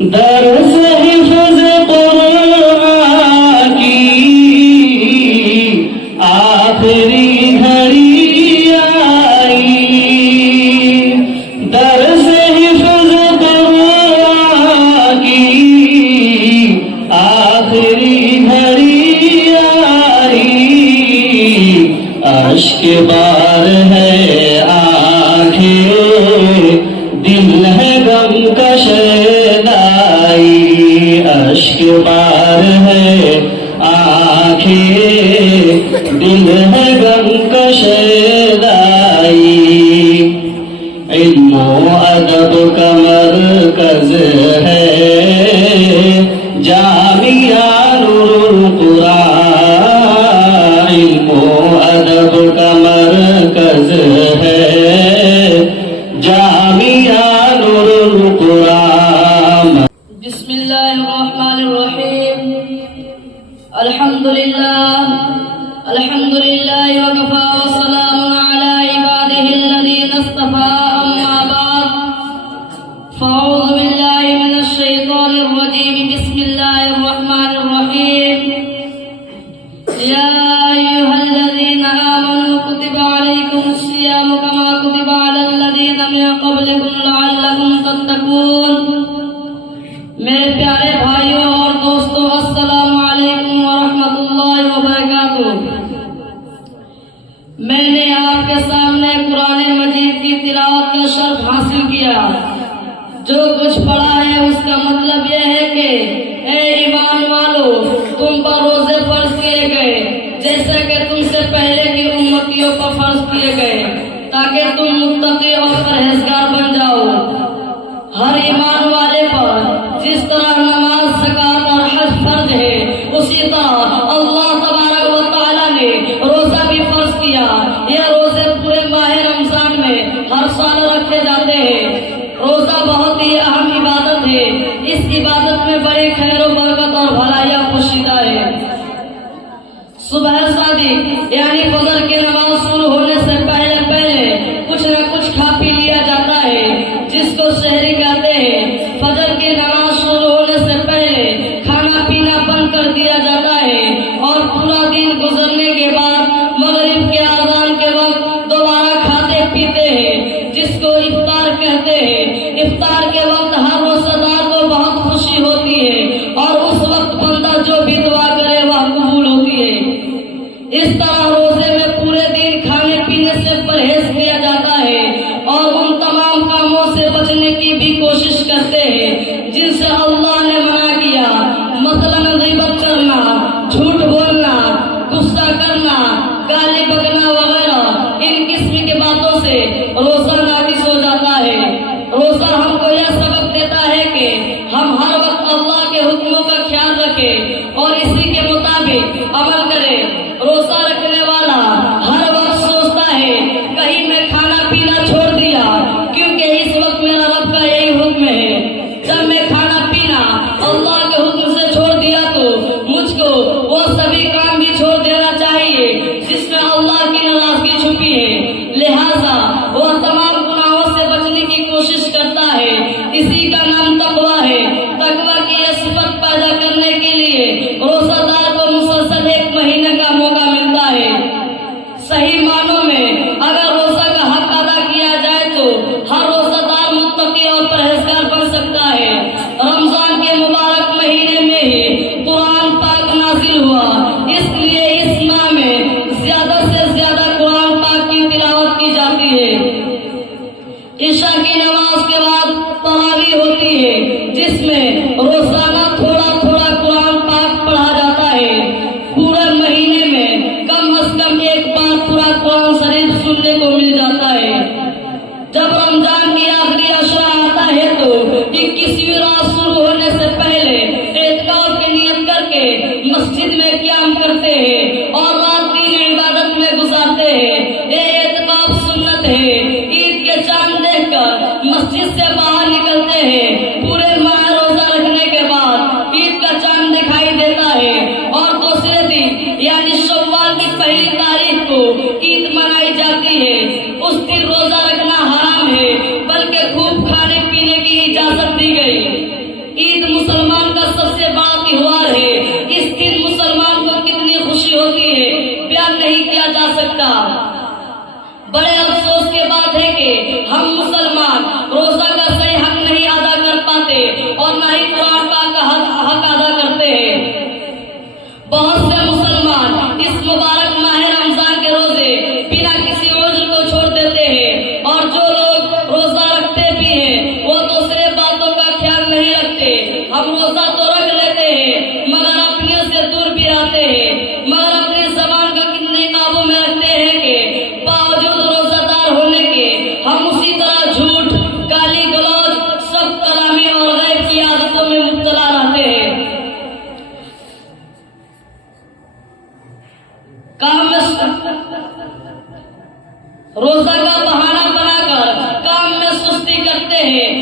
درس حفظ قرآن کی آخری گھڑی آئی، درس حفظ قرآن کی آخری گھڑی آئی، اشک بار ہے آنکھیں، دل ہے غم کا شیدائی، اشک بار ہے آنکھیں، دل ہے غم کا شیدائی، علم و ادب کا مرکز ہے جامعہ نور القرآن، علم و ادب کا مرکز ہے جامعہ نور القرآن۔ بسم اللہ الرحمن الرحیم، الحمدللہ وکفا وسلام علی عبادہ الذین اصطفى، اما بعد فاعوذ باللہ من الشیطان الرجیم، بسم اللہ الرحمن الرحیم، یا ایھا الذین آمنوا کتب علیکم الصیام کما کتب علی الذین من قبلکم لعلکم تتقون۔ میرے پیارے بھائیوں اور دوستوں، السلام علیکم ورحمۃ اللہ وبرکاتہ۔ میں نے آپ کے سامنے قرآن مجید کی تلاوت کا شرف حاصل کیا۔ جو کچھ پڑھا ہے اس کا مطلب یہ ہے کہ اے ایمان والو، تم پر روزے فرض کیے گئے جیسے کہ تم سے پہلے کی امتیوں پر فرض کیے گئے، تاکہ تم متقی اور پرہیزگار بن جاؤ۔ ہر ایمان والے پر جس طرح نماز، زکات اور حج فرض ہے، اسی طرح اللہ تبارک و تعالیٰ نے روزہ بھی فرض کیا۔ یہ روزے پورے ماہ رمضان میں ہر سال رکھے جاتے ہیں۔ روزہ بہت ہی اہم عبادت ہے۔ اس عبادت میں بڑی خیر و برکت اور بھلائیاں پوشیدہ ہے۔ صبح صادق یعنی فجر کی نماز شروع ہونے سے پہلے کچھ نہ کچھ کھا پی لیا جاتا ہے، جس کو سحری کہتے ہیں۔ فجر کی نماز شروع ہونے سے پہلے کھانا پینا بند کر دیا جاتا ہے، اور پورا دن گزرنے کے بعد مغرب کے اذان کے وقت دوبارہ کھاتے پیتے ہیں، جس کو افطار کہتے ہیں۔ افطار کے وقت ہر روزہ دار کو بہت خوشی ہوتی ہے، اور اس وقت بندہ جو بھی دعا کرے وہ قبول ہوتی ہے۔ اس طرح روزے میں پورے دن کھانے پینے سے پرہیز کیا جاتا ہے، اور ان تمام کاموں سے بچنے کی بھی کوشش کرتے ہیں جن سے اللہ نے منع کیا، مثلا غیبت کرنا، جھوٹ بولنا، غصہ کرنا، گالی بکنا وغیرہ۔ ان قسم کی باتوں سے روزہ ناقص ہو جاتا ہے۔ روزہ ہم کو یہ سبق دیتا ہے کہ ہم ہر وقت اللہ کے حکموں کا خیال رکھیں اور اسی کے مطابق عمل کریں۔ روزہ رکھنے والا ہر وقت سوچتا ہے کہیں میں کھانا پینا چھوڑ دیا، کیونکہ اس وقت میرا رب کا یہی حکم ہے۔ جب میں کھانا پینا عید مسلمان کا سب سے بڑا تہوار ہے. اس دن مسلمان کو کتنی خوشی ہوتی ہے بیان نہیں کیا جا سکتا. بڑے افسوس کے بات ہے کہ ہم مسلمان روزہ کا صحیح حق نہیں ادا کر پاتے اور نہ ہی قرآن پاک کا حق ادا کرتے ہیں. بہت سے مسلمان اس مبارک ماہ رمضان کے روزے بنا کسی عذر کو چھوڑ دیتے ہیں، اور جو لوگ روزہ رکھتے بھی ہیں وہ دوسرے باتوں کا خیال نہیں رکھتے. ہم روزہ تو رکھ لیتے ہیں مگر اپنے سے دور بھی رہتے ہیں، مگر اپنی زبان کو کتنے قابو میں رکھتے ہیں کہ باوجود روزہ دار ہونے کے ہم اسی طرح جھوٹ، گالی گلوچ، سب کلامی اور غیب کی عادتوں میں مبتلا رہتے ہیں. روزہ کا بہانہ بنا کر کام میں سستی کرتے ہیں